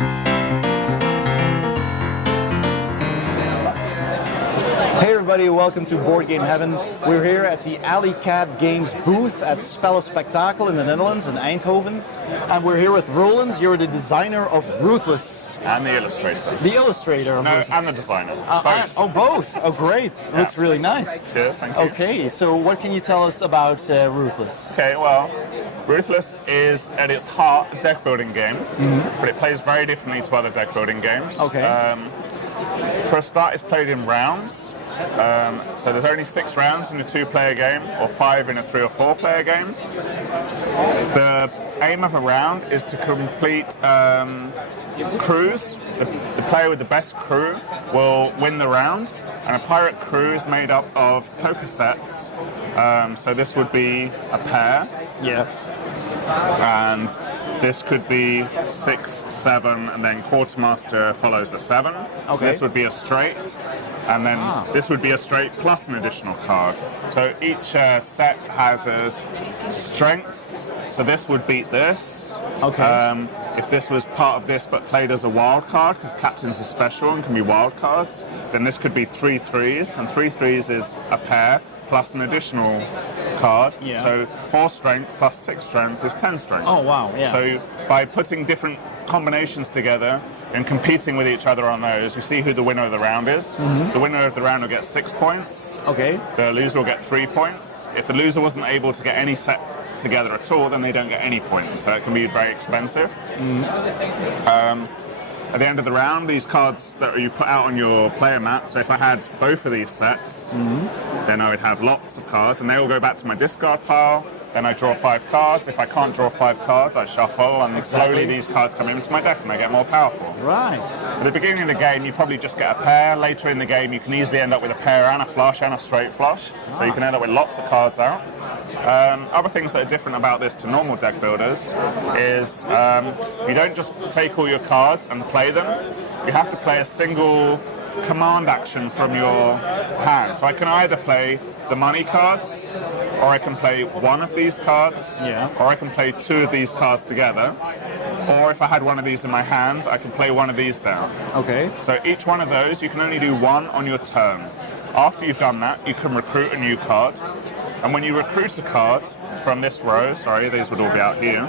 Hey everybody, welcome to Board Game Heaven. We're here at the Alley Cat Games booth at SpellenSpektakel in the Netherlands, in Eindhoven. And we're here with Roland. You're the designer of Ruthless. And the illustrator. The illustrator of Ruthless. And the designer. Both. Both. Oh, great. Yeah. Looks really nice. Cheers, thank you. Okay, so what can you tell us about Ruthless? Okay, well, Ruthless is at its heart a deck building game, but it plays very differently to other deck building games. Okay. For a start, it's played in rounds. So there's only 6 rounds in a 2-player game, or 5 in a 3 or 4-player game. The aim of a round is to complete crews. The player with the best crew will win the round, and a pirate crew is made up of poker sets. So this would be a pair. Yeah. And this could be 6, 7, and then quartermaster follows the 7. Okay. So this would be a straight, and then this would be a straight plus an additional card. So each set has a strength. So this would beat this. Okay. If this was part of this but played as a wild card, because captains are special and can be wild cards, then this could be 3 threes, and 3 threes is a pair plus an additional card. Yeah. So 4 strength plus 6 strength is 10 strength. Oh wow, yeah. So by putting different combinations together and competing with each other on those, we see who the winner of the round is. The winner of the round will get 6 points. Okay. The loser will get 3 points. If the loser wasn't able to get any set together at all, then they don't get any points. So it can be very expensive. At the end of the round, these cards that you put out on your player mat, so if I had both of these sets, then I would have lots of cards, and they all go back to my discard pile. Then I draw 5 cards. If I can't draw 5 cards, I shuffle, and slowly these cards come into my deck and they get more powerful. Right. At the beginning of the game, you probably just get a pair. Later in the game, you can easily end up with a pair and a flush and a straight flush. So you can end up with lots of cards out. Other things that are different about this to normal deck builders is you don't just take all your cards and play them. You have to play a single command action from your hand. So I can either play the money cards, or I can play one of these cards, or I can play 2 of these cards together. Or if I had one of these in my hand, I can play one of these down. Okay. So each one of those, you can only do 1 on your turn. After you've done that, you can recruit a new card. And when you recruit a card from this row, sorry, these would all be out here.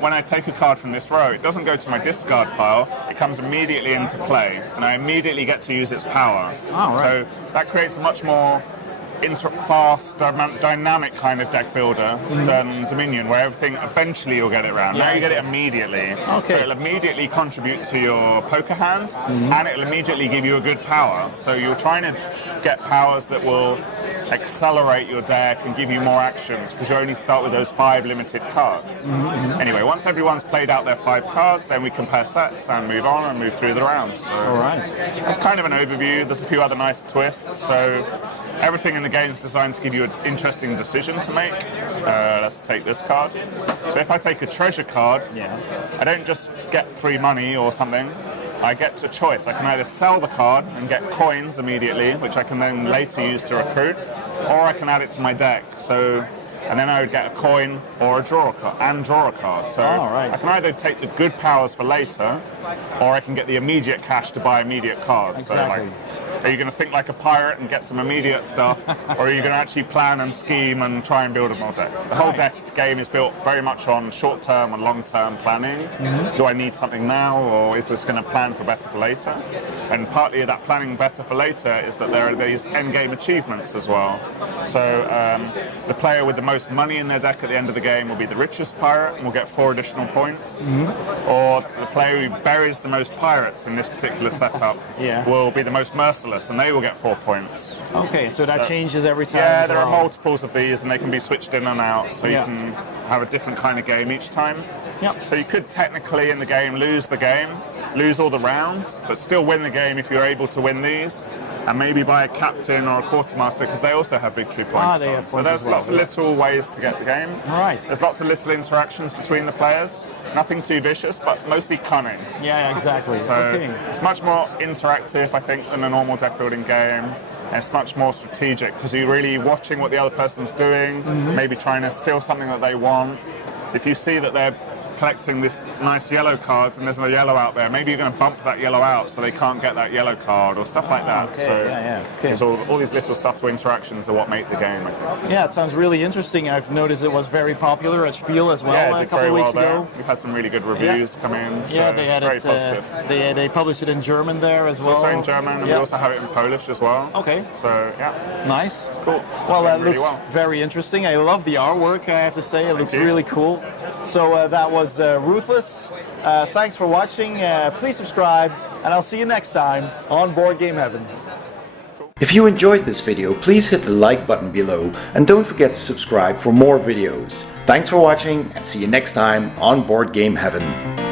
When I take a card from this row, it doesn't go to my discard pile, it comes immediately into play, and I immediately get to use its power. Oh, right. So that creates a much more fast, dynamic kind of deck builder than Dominion, where everything eventually you'll get it around. Now you get it immediately. Okay. So it'll immediately contribute to your poker hand, and it'll immediately give you a good power. So you're trying to get powers that will accelerate your deck and give you more actions, because you only start with those 5 limited cards. Anyway, once everyone's played out their 5 cards, then we compare sets and move on and move through the rounds. So that's kind of an overview. There's a few other nice twists. So everything in the game is designed to give you an interesting decision to make. Let's take this card. So if I take a treasure card, I don't just get 3 money or something. I get a choice. I can either sell the card and get coins immediately, which I can then later use to recruit, or I can add it to my deck. So, and then I would get a coin or draw a card. So I can either take the good powers for later, or I can get the immediate cash to buy immediate cards. Exactly. So are you going to think like a pirate and get some immediate stuff, or are you going to actually plan and scheme and try and build a more deck? The whole deck game is built very much on short-term and long-term planning. Do I need something now, or is this going to plan for better for later? And partly of that planning better for later is that there are these end-game achievements as well. So the player with the most money in their deck at the end of the game will be the richest pirate and will get 4 additional points. Or the player who buries the most pirates in this particular setup will be the most merciless, and they will get 4 points. Okay, so that changes every time. Yeah, there are multiples of these, and they can be switched in and out, so you can have a different kind of game each time. So you could technically in the game, lose all the rounds, but still win the game if you're able to win these, and maybe buy a captain or a quartermaster, because they also have victory points on. So there's lots of little ways to get the game. Right. There's lots of little interactions between the players. Nothing too vicious, but mostly cunning. Yeah, exactly. So it's much more interactive, I think, than a normal deck building game. And it's much more strategic, because you're really watching what the other person's doing, maybe trying to steal something that they want. So if you see that they're collecting this nice yellow cards and there's a yellow out there. Maybe you're going to bump that yellow out so they can't get that yellow card or stuff like that. Okay, So Okay. it's all these little subtle interactions are what make the game, I think. Yeah, it sounds really interesting. I've noticed it was very popular at Spiel as well Yeah, it a did couple very of well weeks there. ago. We've had some really good reviews come in. So Yeah, they had it's very positive. They published it in German there as It's well. also in German, and we also have it in Polish as well. Okay. So yeah, Nice. it's cool. Well, that Doing looks really well. very interesting. I love the artwork, I have to say. It looks you. really cool. So that was Ruthless. Thanks for watching. Please subscribe, and I'll see you next time on Board Game Heaven. If you enjoyed this video, please hit the like button below and don't forget to subscribe for more videos. Thanks for watching and see you next time on Board Game Heaven.